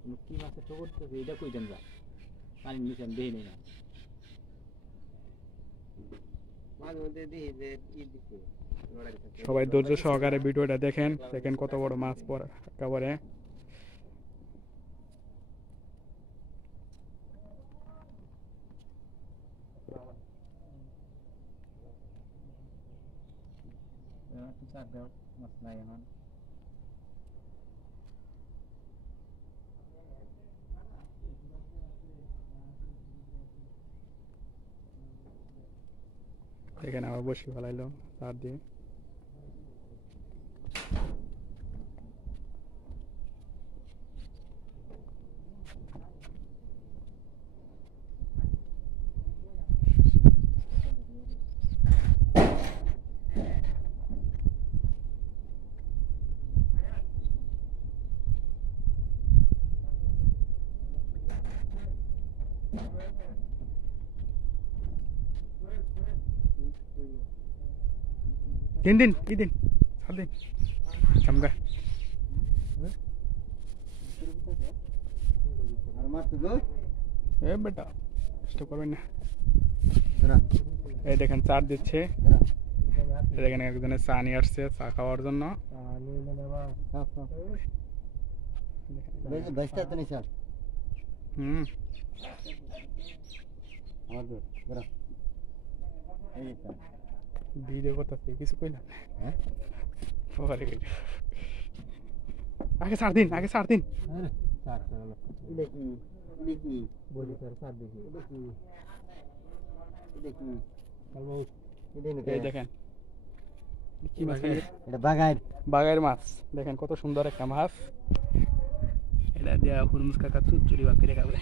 কি মাছের ঠোকর তো এটা কইতেন যা পানি নিচে আমি দেখি না মাঝে মধ্যে দেখি যে কি দিচ্ছে সবাই ধৈর্য সহকারে ভিডিওটা দেখেন দেখেন কত বড় মাছ পড়ে একেবারে মাছ নাই এখন দেখেন আবার বসি ফেলাইলো তার দিয়ে দিন দিন কি দিন ছাড় দিন চমকা এ বেটা কষ্ট করবেন না এই দেখেন চার দিচ্ছে দেখেন একজনের চা নিয়ে আসছে চা খাওয়ার জন্য হুম ভিডিও করতেছে কিছু কইলাম হ্যাঁ আগে ছাড় দিন দেখেন কি মাছ এটা বাগাইর মাছ দেখেন কত সুন্দর একটা মাছ এটা দিয়া হুরমুস কাকা চুচুরি বাকি খাবে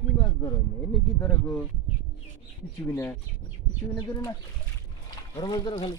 কি মাছ ধরো এমনি কি ধরে গো কিছু কিনা ধরো না বড় মাছ ধরো খালি